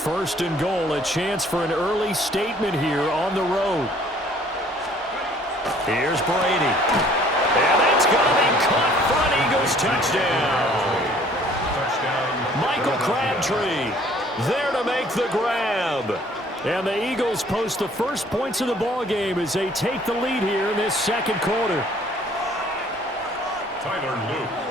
First and goal, a chance for an early statement here on the road. Here's Brady. And that's going to be caught front. Eagles touchdown. Michael Crabtree there to make the grab. And the Eagles post the first points of the ball game as they take the lead here in this second quarter.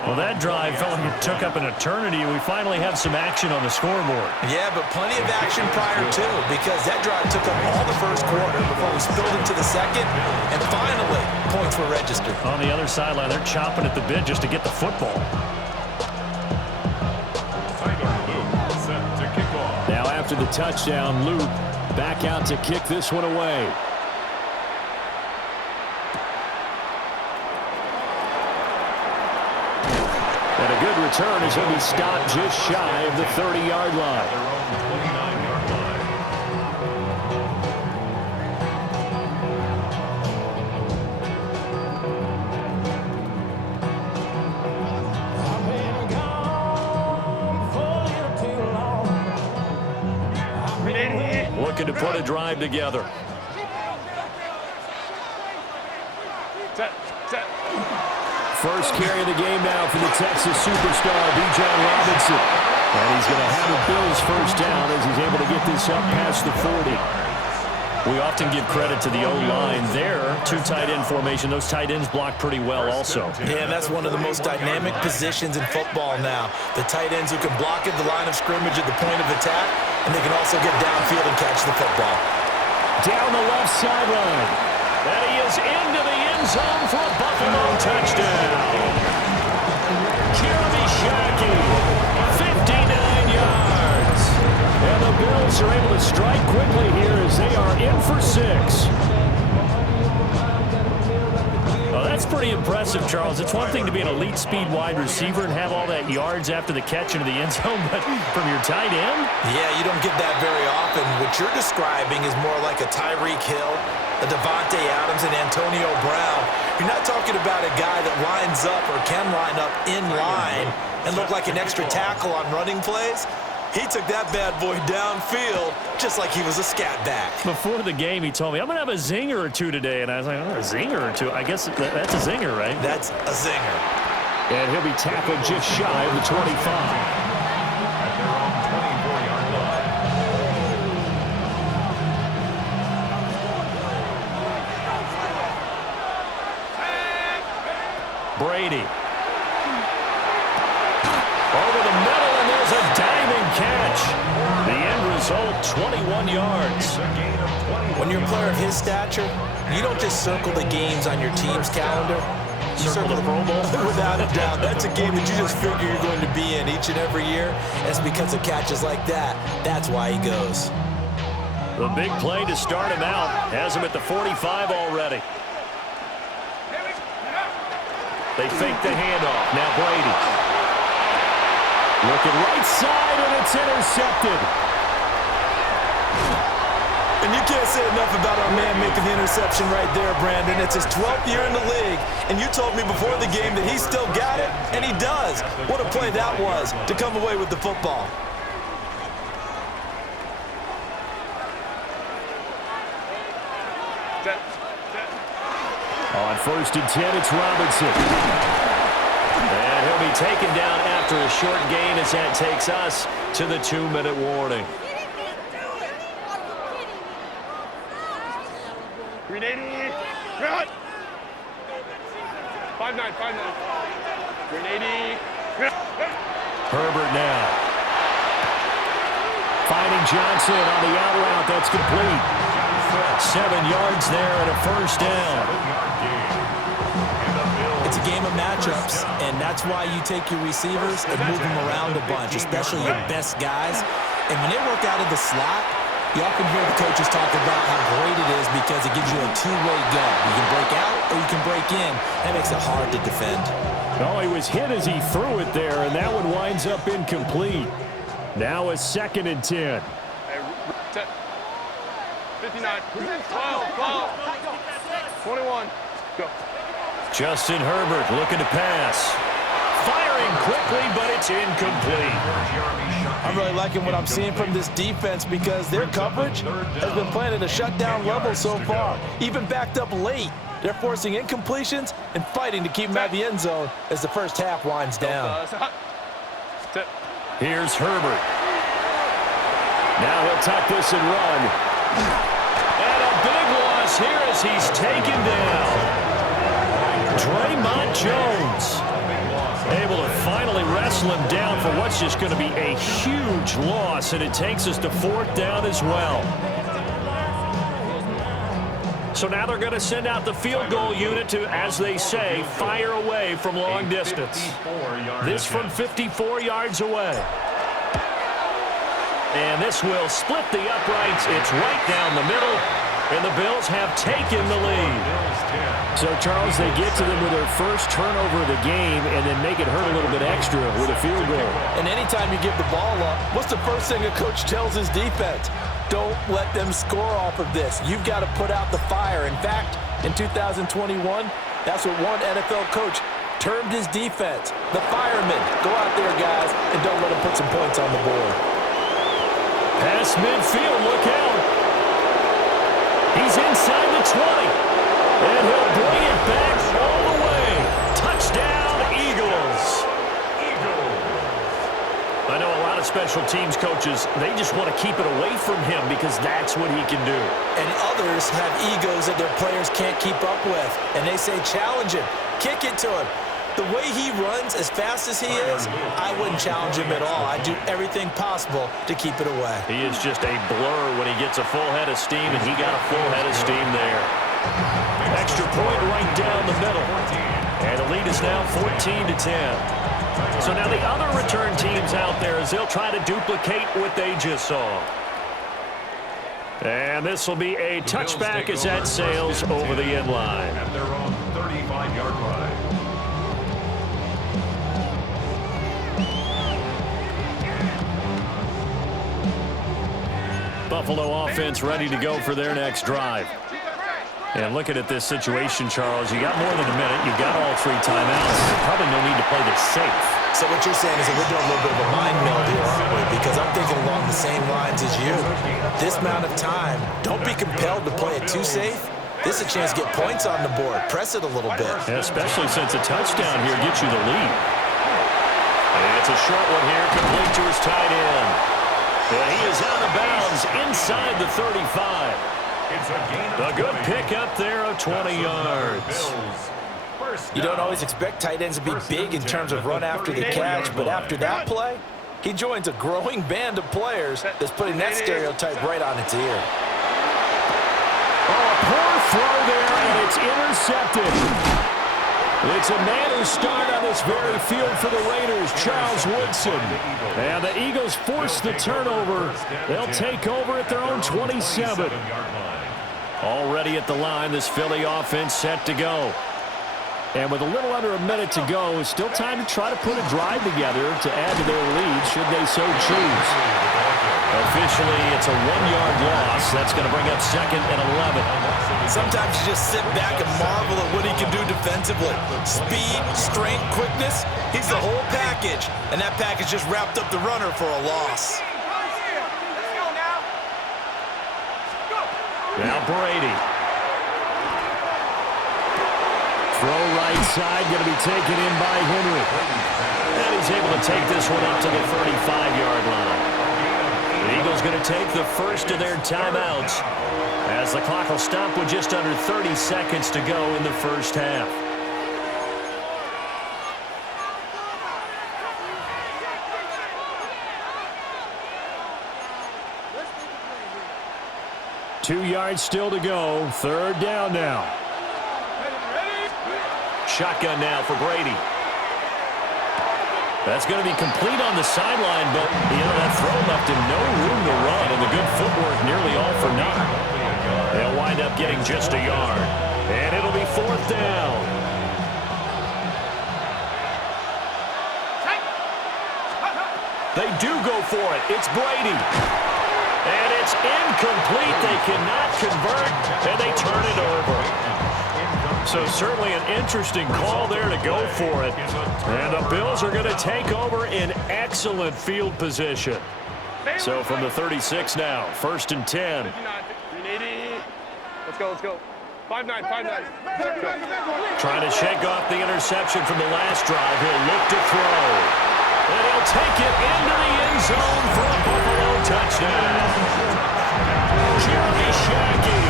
Well, that drive felt like it took up an eternity. We finally have some action on the scoreboard. Yeah, but plenty of action prior to, because that drive took up all the first quarter before we spilled into the second, and finally, points were registered. On the other sideline, they're chomping at the bit just to get the football. Now after the touchdown, Luke back out to kick this one away. And a good return as he'll be stopped just shy of the 30-yard line. Looking to put a drive together. First carry of the game now for the Texas superstar, Bijan Robinson. And he's going to have a Bills first down as he's able to get this up past the 40. We often give credit to the O-line there. Two tight end formation. Those tight ends block pretty well also. Yeah, and that's one of the most dynamic positions in football now. The tight ends who can block at the line of scrimmage at the point of attack, and they can also get downfield and catch the football. Down the left sideline. And he is into the end zone for a Buffalo touchdown. Jeremy Shockey, 59 yards. And the Bills are able to strike quickly here as they are in for 6. Well, that's pretty impressive, Charles. It's one thing to be an elite speed wide receiver and have all that yards after the catch into the end zone, but from your tight end? Yeah, you don't get that very often. What you're describing is more like a Tyreek Hill, a Devontae Adams, and Antonio Brown. You're not talking about a guy that lines up or can line up in line and look like an extra tackle on running plays. He took that bad boy downfield just like he was a scat back. Before the game, he told me, I'm going to have a zinger or two today. And I was like, oh, a zinger or two? I guess that's a zinger, right? That's a zinger. And he'll be tackled just shy of the 25. Brady. Over the middle, and there's a diving catch. The end result, 21 yards. When you're a player of his stature, you don't just circle the games on your team's calendar. You circle the Pro Bowl. Without a doubt. That's a game that you just figure you're going to be in each and every year. And it's because of catches like that. That's why he goes. The big play to start him out has him at the 45 already. They fake the handoff. Now Brady. Looking right side, and it's intercepted. And you can't say enough about our man making the interception right there, Brandon. It's his 12th year in the league, and you told me before the game that he still got it, and he does. What a play that was to come away with the football. On first and 10, it's Robinson. And he'll be taken down after a short gain as that takes us to the 2-minute warning. Grenade! Run! 5-9, 5-9. Grenade! Herbert now. Finding Johnson on the out route. That's complete. 7 yards there and a first down. It's a game of matchups, and that's why you take your receivers and move them around a bunch, especially your best guys. And when they work out of the slot, you often hear the coaches talk about how great it is because it gives you a two-way go. You can break out or you can break in. That makes it hard to defend. Oh, he was hit as he threw it there, and that one winds up incomplete. Now a 2nd and 10. 59, 12, 21, go. Justin Herbert looking to pass. firing quickly, but it's incomplete. I'm really liking what I'm seeing from this defense because their coverage has been playing at a shutdown level so far. Even backed up late, they're forcing incompletions and fighting to keep them out of the end zone as the first half winds down. Here's Herbert. Now he'll tuck this and run. And a big loss here as he's taken down. Draymond Jones able to finally wrestle him down for what's just going to be a huge loss, and it takes us to 4th down as well. So now they're going to send out the field goal unit to, as they say, fire away from long distance. This from 54 yards away. And this will split the uprights. It's right down the middle, and the Bills have taken the lead. So, Charles, they get to them with their first turnover of the game and then make it hurt a little bit extra with a field goal. And anytime you give the ball up, what's the first thing a coach tells his defense? Don't let them score off of this. You've got to put out the fire. In fact, in 2021, that's what one NFL coach termed his defense. The firemen. Go out there, guys, and don't let them put some points on the board. Pass midfield, look out. He's inside the 20. And he'll bring it back all the way. Touchdown, Eagles. I know a lot of special teams coaches, they just want to keep it away from him because that's what he can do. And others have egos that their players can't keep up with. And they say, challenge him. Kick it to him. The way he runs as fast as he is, I wouldn't challenge him at all. I'd do everything possible to keep it away. He is just a blur when he gets a full head of steam, and he got a full head of steam there. Extra point right down the middle. And the lead is now 14-10. So now the other return teams out there as they'll try to duplicate what they just saw. And this will be a touchback as that sails over the end line. At their own 35-yard line. Buffalo offense ready to go for their next drive. And looking at this situation, Charles, you got more than a minute. You've got all 3 timeouts. Probably no need to play this safe. So what you're saying is that we're doing a little bit of a mind meld here, aren't we? Because I'm thinking along the same lines as you. This amount of time, don't be compelled to play it too safe. This is a chance to get points on the board. Press it a little bit. Yeah, especially since a touchdown here gets you the lead. And it's a short one here, complete to his tight end. And he is out of bounds inside the 35. A good pickup there of 20 yards. You don't always expect tight ends to be big in terms of run after the catch, but after that play, he joins a growing band of players that's putting that stereotype right on its ear. Oh, a poor throw there, and it's intercepted. It's a man who started on this very field for the Raiders, Charles Woodson. And the Eagles force the turnover. They'll take over at their own 27. Already at the line, this Philly offense set to go. And with a little under a minute to go, it's still time to try to put a drive together to add to their lead, should they so choose. Officially, it's a 1-yard loss. That's going to bring up 2nd and 11. Sometimes you just sit back and marvel at what he can do defensively. Speed, strength, quickness, he's the whole package. And that package just wrapped up the runner for a loss. Now Brady. Throw right side, going to be taken in by Henry. And he's able to take this one up to the 35-yard line. The Eagles going to take the first of their timeouts as the clock will stop with just under 30 seconds to go in the first half. Two yards still to go. 3rd down now. Shotgun now for Brady. That's going to be complete on the sideline, but, that throw left him no room to run, and the good footwork nearly all for naught. They'll wind up getting just a yard, and it'll be 4th down. They do go for it. It's Brady. And it's incomplete. They cannot convert, and they turn it over. So certainly an interesting call there to go for it. And the Bills are going to take over in excellent field position. So from the 36 now, 1st and 10. 380. Let's go. 5-9. Trying to shake off the interception from the last drive. He'll look to throw. And he'll take it into the end zone for a Buffalo touchdown. Jeremy Shackey,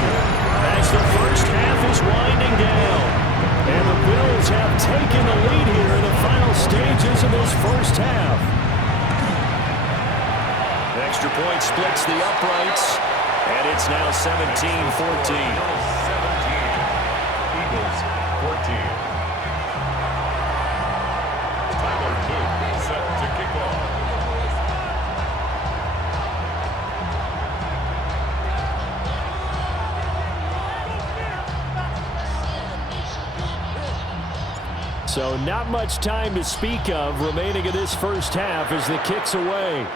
as the first half is winding down. And the Bills have taken the lead here in the final stages of this first half. Extra point splits the uprights, and it's now 17-14. Eagles 14. Tyler Luke set to kick off. So not much time to speak of remaining in this first half as the kick's away.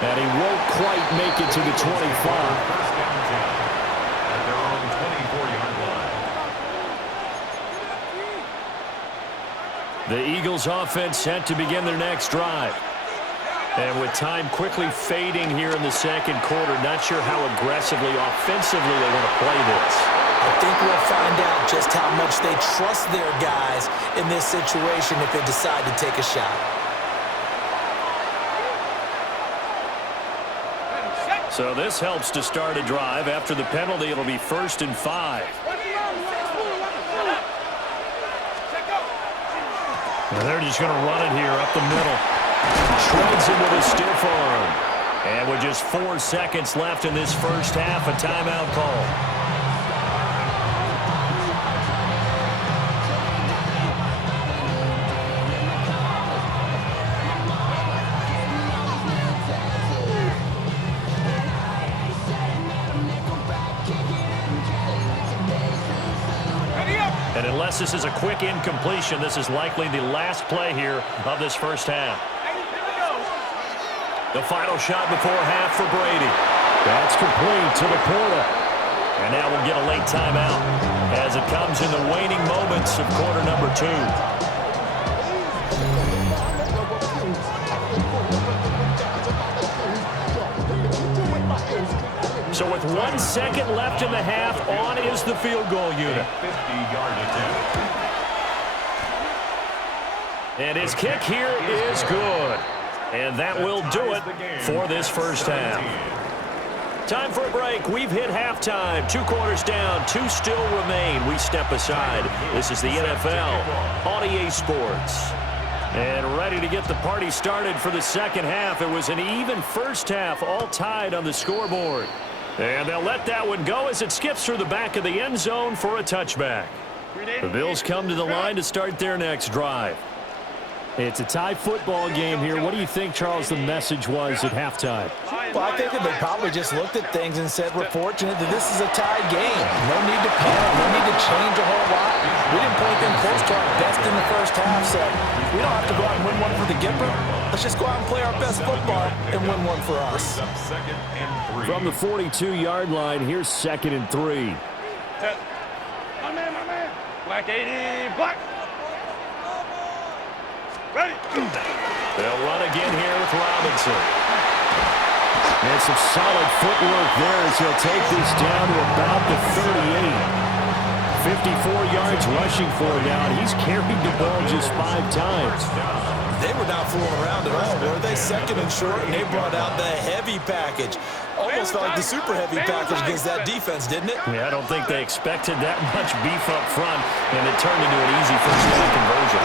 And he won't quite make it to the 25. First down 10 at their own 24-yard line. The Eagles offense set to begin their next drive. And with time quickly fading here in the second quarter, not sure how aggressively, offensively they want to play this. I think we'll find out just how much they trust their guys in this situation if they decide to take a shot. So this helps to start a drive. After the penalty, it'll be 1st and 5. And they're just going to run it here up the middle. Shreds it with a stiff arm. And with just 4 seconds left in this first half, a timeout call. And unless this is a quick incompletion, this is likely the last play here of this first half. The final shot before half for Brady. That's complete to the Porter. And now we'll get a late timeout as it comes in the waning moments of quarter number 2. So with 1 second left in the half, on is the field goal unit. 50-yard attempt. And his kick here is good. And that will do it for this first half. Time for a break. We've hit halftime. 2 quarters down, 2 still remain. We step aside. This is the NFL on EA Sports. And ready to get the party started for the second half. It was an even first half, all tied on the scoreboard. And they'll let that one go as it skips through the back of the end zone for a touchback. The Bills come to the line to start their next drive. It's a tie football game here. What do you think, Charles, the message was at halftime? Well, I think that they probably just looked at things and said, we're fortunate that this is a tied game. No need to panic. No need to change a whole lot. We didn't play anything close to our best in the first half, so we don't have to go out and win one for the Gipper. Let's just go out and play our best football and win one for us. Second and 3. From the 42-yard line, here's 2nd and 3. My man. Black 80, black. Ready. They'll run again here with Robinson. And some solid footwork there as he'll take this down to about the 38. 54 yards rushing for him now, and he's carried the ball just 5 times. They were not fooling around at all, were they? 2nd and short, and they brought out the heavy package. Almost felt like the super heavy package against that defense, didn't it? Yeah, I don't think they expected that much beef up front, and it turned into an easy first down conversion.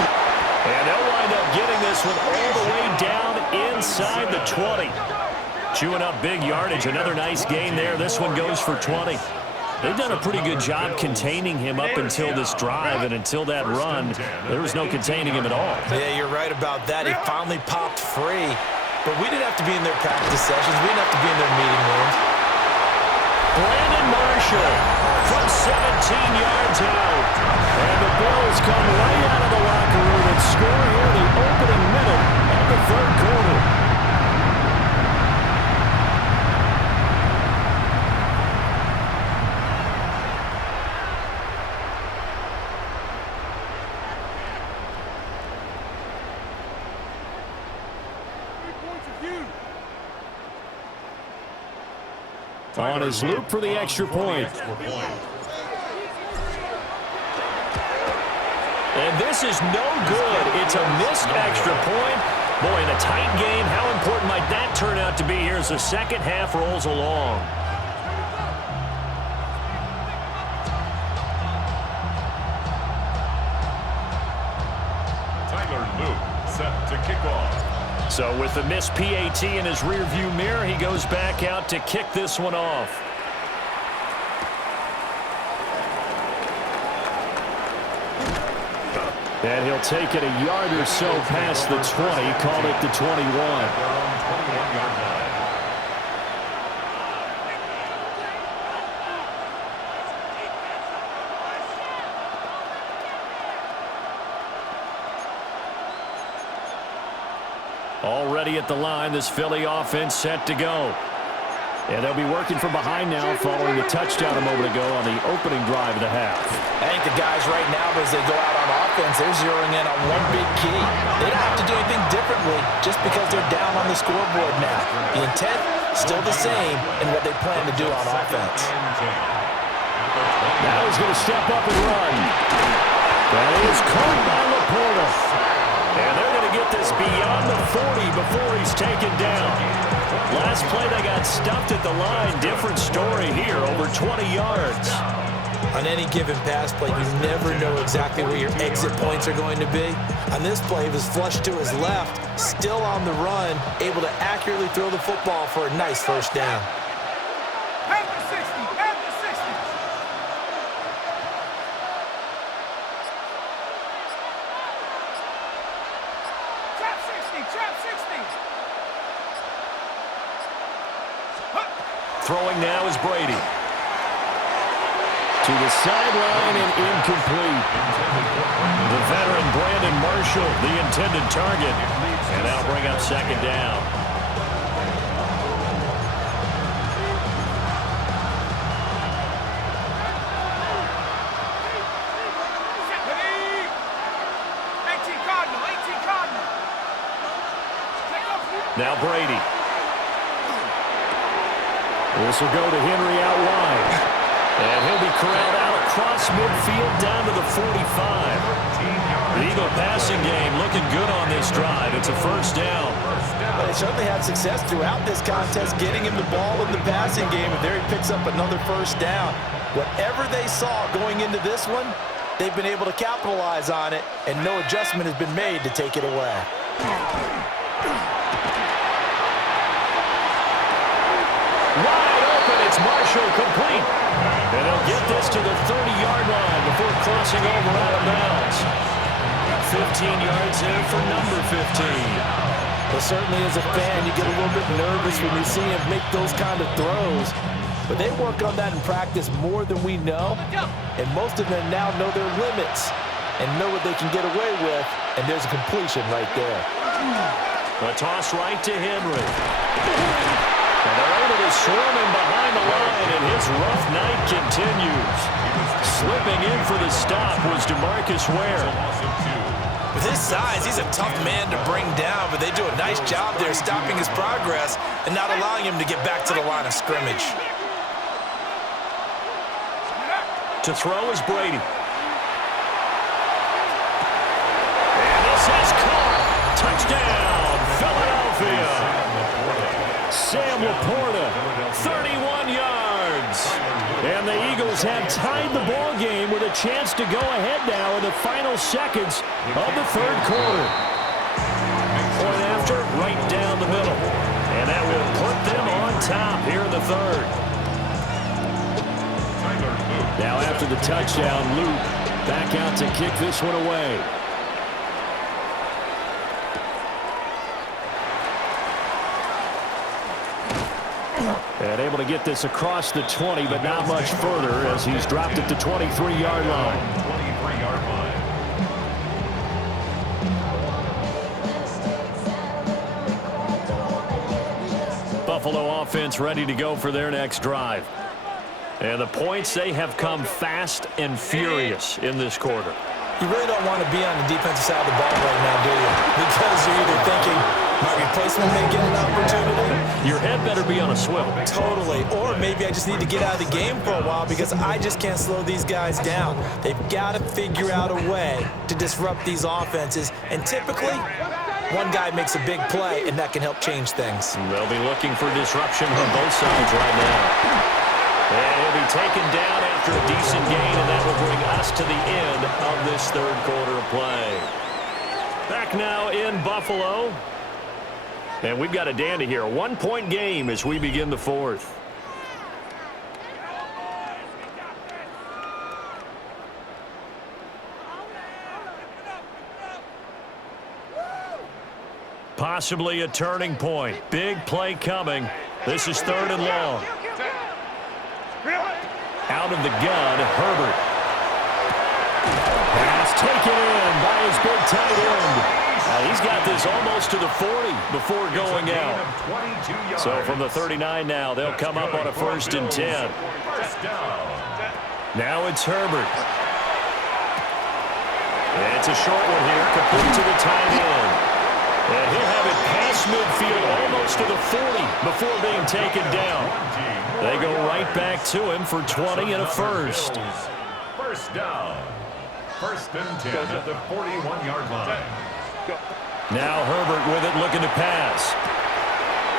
And they'll wind up getting this one all the way down inside the 20. Chewing up big yardage. Another nice gain there. This one goes for 20. They've done a pretty good job containing him up until this drive, and until that run, there was no containing him at all. Yeah, you're right about that. He finally popped free. But we didn't have to be in their practice sessions. We didn't have to be in their meeting rooms. Brandon Marshall from 17 yards out. And the Bills come right out of the locker room and score here in the opening minute of the third quarter. On his loop for the extra point. And this is no good. It's a missed extra point. Boy, in a tight game, how important might that turn out to be here as the second half rolls along? Set to kick off. So with the missed PAT in his rearview mirror, he goes back out to kick this one off. And he'll take it a yard or so past the 20, called it the 21. Already at the line, this Philly offense set to go. And they'll be working from behind now following the touchdown a moment ago on the opening drive of the half. I think the guys right now, as they go out on offense, they're zeroing in on one big key. They don't have to do anything differently just because they're down on the scoreboard now. The intent, still the same in what they plan to do on offense. Now he's going to step up and run. That is caught by Laporta. And they're going to get this beyond the 40 before he's taken down. Last play, they got stuffed at the line. Different story here, over 20 yards. On any given pass play, you never know exactly where your exit points are going to be. On this play, he was flushed to his left, still on the run, able to accurately throw the football for a nice first down. Panther 60, Panther 60. Trap 60, trap 60. Throwing now is Brady. To the sideline and incomplete. The veteran Brandon Marshall, the intended target. And that'll bring up second down. Now Brady. This will go to Henry out wide. And he'll be corralled out across midfield down to the 45. The Eagle passing game looking good on this drive. It's a first down. But they certainly had success throughout this contest getting him the ball in the passing game, and there he picks up another first down. Whatever they saw going into this one, they've been able to capitalize on it, and no adjustment has been made to take it away. Wide open, it's Marshall complete. And they'll get this to the 30-yard line before crossing over out of bounds. 15 yards in for number 15. Well, certainly as a fan, you get a little bit nervous when you see him make those kind of throws. But they work on that in practice more than we know. And most of them now know their limits and know what they can get away with. And there's a completion right there. A toss right to Henry. And they're able to swarm him behind the line, and his rough night continues. Slipping in for the stop was DeMarcus Ware. With his size, he's a tough man to bring down, but they do a nice job there stopping his progress and not allowing him to get back to the line of scrimmage. To throw is Brady. And this is caught. Touchdown, Philadelphia. Sam Laporta, 31 yards. And the Eagles have tied the ball game with a chance to go ahead now in the final seconds of the third quarter. Point after, right down the middle. And that will put them on top here in the third. Now after the touchdown, Luke back out to kick this one away. And able to get this across the 20, but not much further as he's dropped at the 23-yard line. 23-yard line. Buffalo offense ready to go for their next drive. And the points, they have come fast and furious in this quarter. You really don't want to be on the defensive side of the ball right now, do you? Because you're either thinking, my replacement may get an opportunity. Your head better be on a swivel. Totally. Or maybe I just need to get out of the game for a while because I just can't slow these guys down. They've got to figure out a way to disrupt these offenses. And typically, one guy makes a big play, and that can help change things. They'll be looking for disruption from both sides right now. And he'll be taken down after a decent gain, and that will bring us to the end of this third quarter of play. Back now in Buffalo. And we've got a dandy here. A one-point game as we begin the fourth. Possibly a turning point. Big play coming. This is 3rd and long. Out of the gun, Herbert. Pass taken in by his big tight end. He's got this almost to the 40 before going out. So from the 39 now, they'll come up on a 1st and 10. Now it's Herbert. And it's a short one here, complete to the tight end. And he'll have it past midfield almost to the 40 before being taken down. They go right back to him for 20 and a first. First down. 1st and 10 at the 41-yard line. Now Herbert with it, looking to pass.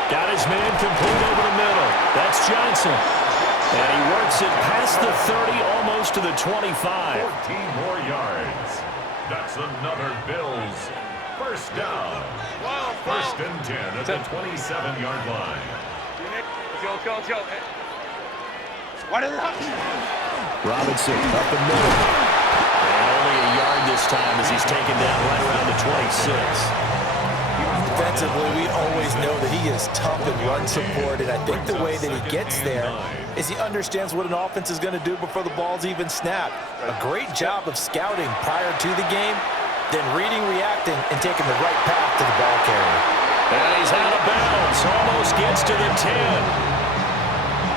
Got his man complete over the middle. That's Johnson. And he works it past the 30, almost to the 25. 14 more yards. That's another Bills. First down. 1st and 10 at the 27-yard line. Robinson up the middle. And only a yard this time as he's taken down right around the 26. Defensively, we always know that he is tough in run support, and I think the way that he gets there is he understands what an offense is going to do before the ball's even snapped. A great job of scouting prior to the game, then reading, reacting, and taking the right path to the ball carrier. And he's out of bounds, almost gets to the 10.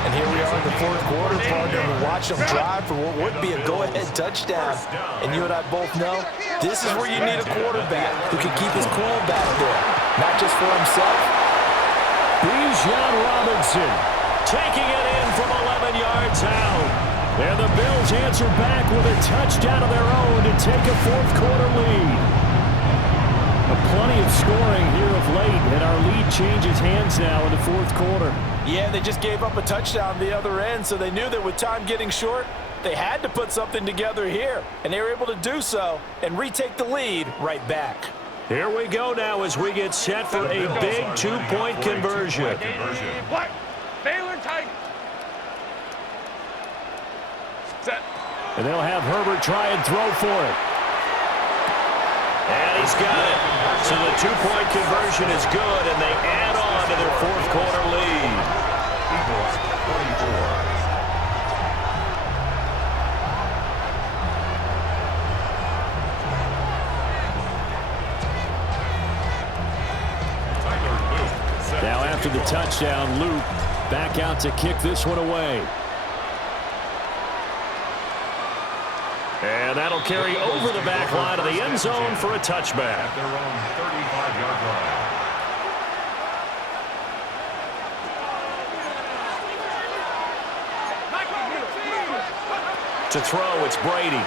And here we are in the 4th quarter, partner, and watch them drive for what would be a go-ahead touchdown. And you and I both know this is where you need a quarterback who can keep his cool back there, not just for himself. Bijan Robinson taking it in from 11 yards out. And the Bills answer back with a touchdown of their own to take a 4th quarter lead. Plenty of scoring here of late, and our lead changes hands now in the 4th quarter. Yeah, they just gave up a touchdown the other end, so they knew that with time getting short, they had to put something together here, and they were able to do so and retake the lead right back. Here we go now as we get set for a big 2-point conversion. What? Baylor tight. Set. And they'll have Herbert try and throw for it. And he's got it. So the 2-point conversion is good, and they add on to their 4th quarter lead. Eagles 44. Now after the touchdown, Luke back out to kick this one away. And that'll carry over the back line of the end zone for a touchback. At their own 35-yard line. To throw, it's Brady.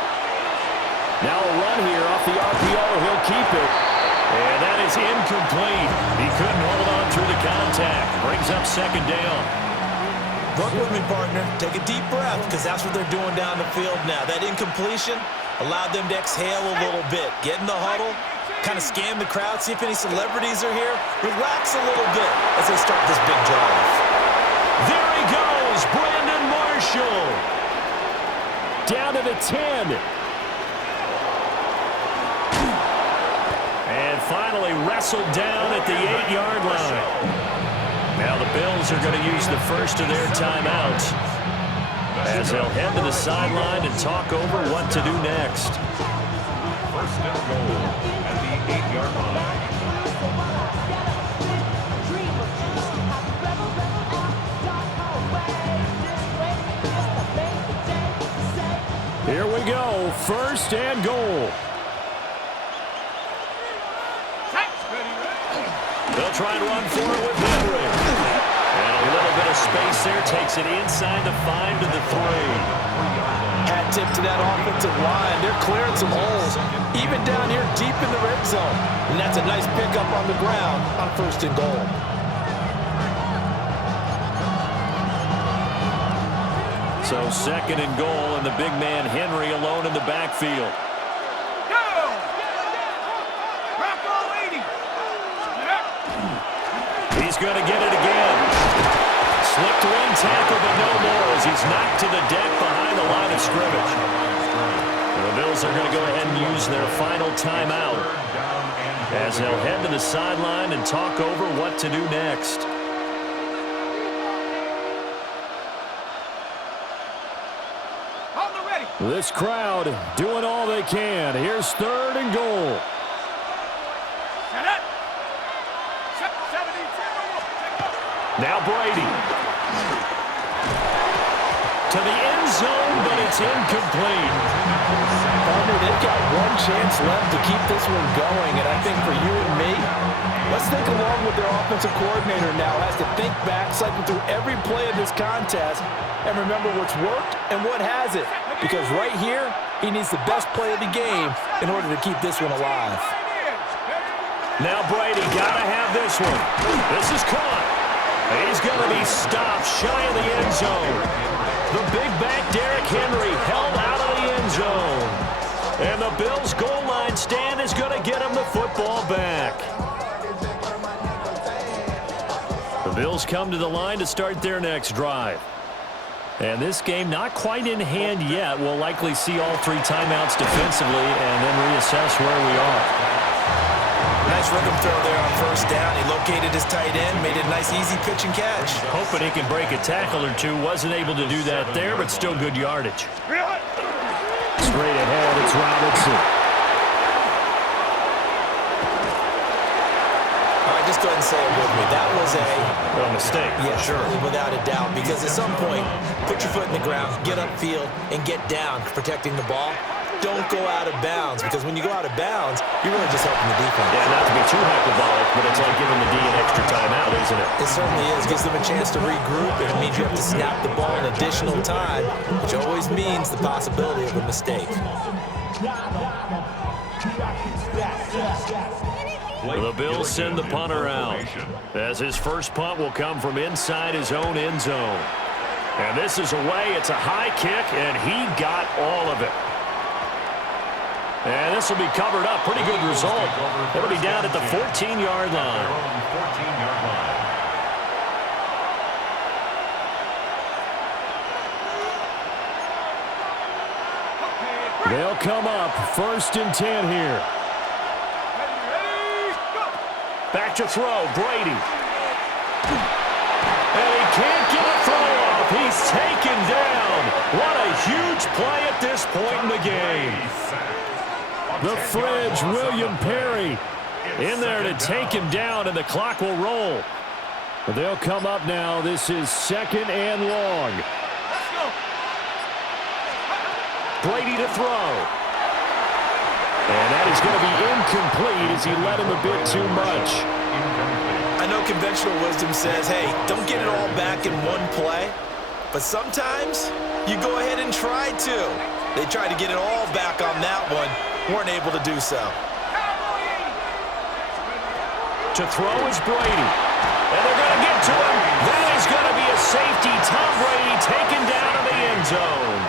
Now a run here off the RPO. He'll keep it. And that is incomplete. He couldn't hold on through the contact. Brings up 2nd down. Look with me, partner. Take a deep breath, because that's what they're doing down the field now. That incompletion allowed them to exhale a little bit. Get in the huddle, kind of scan the crowd, see if any celebrities are here. Relax a little bit as they start this big drive. There he goes, Brandon Marshall. Down to the 10. And finally wrestled down at the 8-yard line. Now the Bills are going to use the first of their timeouts as they'll head to the sideline and talk over what to do next. 1st and goal at the 8-yard line. Here we go, first and goal. They'll try and run for it with Henry. And a little bit of space there, takes it inside the 5 to the 3. Hat tip to that offensive line. They're clearing some holes, even down here deep in the red zone. And that's a nice pickup on the ground on first and goal. So second and goal, and the big man Henry alone in the backfield. He's going to get it again. Slipped one tackle, but no more as he's knocked to the deck behind the line of scrimmage. The Bills are going to go ahead and use their final timeout as they'll head to the sideline and talk over what to do next. This crowd doing all they can. Here's third and goal. Now Brady. To the end zone, but it's incomplete. Partner, they've got one chance left to keep this one going, and I think for you and me, let's think along with their offensive coordinator now. Has to think back, cycle through every play of this contest, and remember what's worked and what hasn't. Because right here, he needs the best play of the game in order to keep this one alive. Now Brady got to have this one. This is caught. He's going to be stopped shy of the end zone. The big back Derrick Henry held out of the end zone. And the Bills' goal line stand is going to get him the football back. The Bills come to the line to start their next drive. And this game not quite in hand yet. We'll likely see all 3 timeouts defensively and then reassess where we are. Nice rhythm throw there on first down. He located his tight end, made it a nice easy pitch and catch. Hoping he can break a tackle or two. Wasn't able to do that there, but still good yardage. Straight ahead, it's Robinson. Just go ahead and say it with me. That was a mistake. Yeah, sure, without a doubt. Because at some point, put your foot in the ground, get upfield, and get down, protecting the ball. Don't go out of bounds, because when you go out of bounds, you're really just helping the defense. Yeah, not to be too hyperbolic, but it's like giving the D an extra timeout, isn't it? It certainly is. Gives them a chance to regroup, and it means you have to snap the ball an additional time, which always means the possibility of a mistake. The Bills send the punter out, as his first punt will come from inside his own end zone. And this is away. It's a high kick, and he got all of it. And this will be covered up. Pretty good result. It'll be down at the 14-yard line. They'll come up first and 10 here. Back to throw, Brady. And he can't get a throw off. He's taken down. What a huge play at this point in the game. The Fridge, William Perry, in there to take him down, and the clock will roll. But they'll come up now. This is second and long. Brady to throw. And that is going to be incomplete as he led him a bit too much. I know conventional wisdom says, hey, don't get it all back in one play. But sometimes you go ahead and try to. They tried to get it all back on that one. Weren't able to do so. To throw is Brady. And they're going to get to him. That is going to be a safety. Tom Brady taken down in the end zone.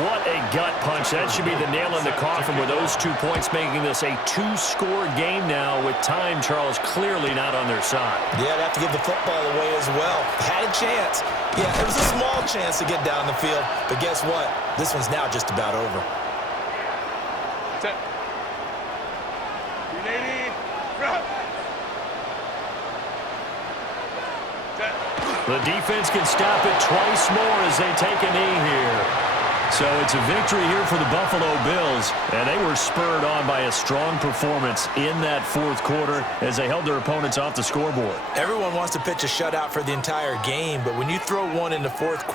What a gut punch. That should be the nail in the coffin with those 2 points, making this a 2-score game now with time, Charles, clearly not on their side. Yeah, they have to give the football away as well. Had a chance. Yeah, it was a small chance to get down the field. But guess what? This one's now just about over. Set. The defense can stop it twice more as they take a knee here. So it's a victory here for the Buffalo Bills, and they were spurred on by a strong performance in that fourth quarter as they held their opponents off the scoreboard. Everyone wants to pitch a shutout for the entire game, but when you throw one in the fourth quarter,